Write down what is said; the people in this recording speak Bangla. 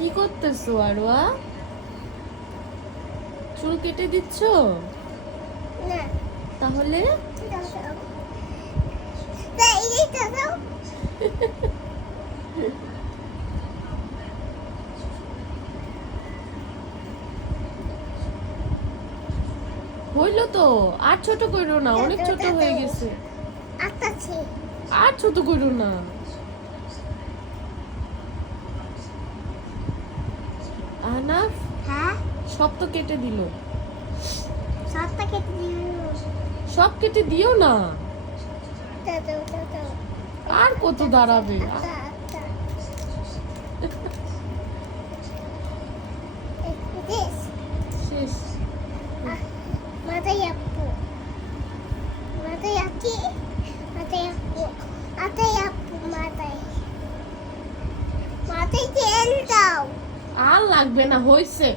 কি করতেছো আরোয়া? চুল কেটে দিচ্ছ? না তাহলে হইলো তো, আর ছোট করো না, অনেক ছোট হয়ে গেছে। আর ছোট করো না। আহনাফ হ্যাঁ সব তো কেটে দিল। সবটা কেটে দিও সব কেটে দিও না, আর কত দাঁড়াবে? শেষ। মাথায় আপু মাথায় আঁকি মাথায় আপু মাথায় আপু মাথায় মাথায় তেল দাও আর লাগবে না, হয়েছে।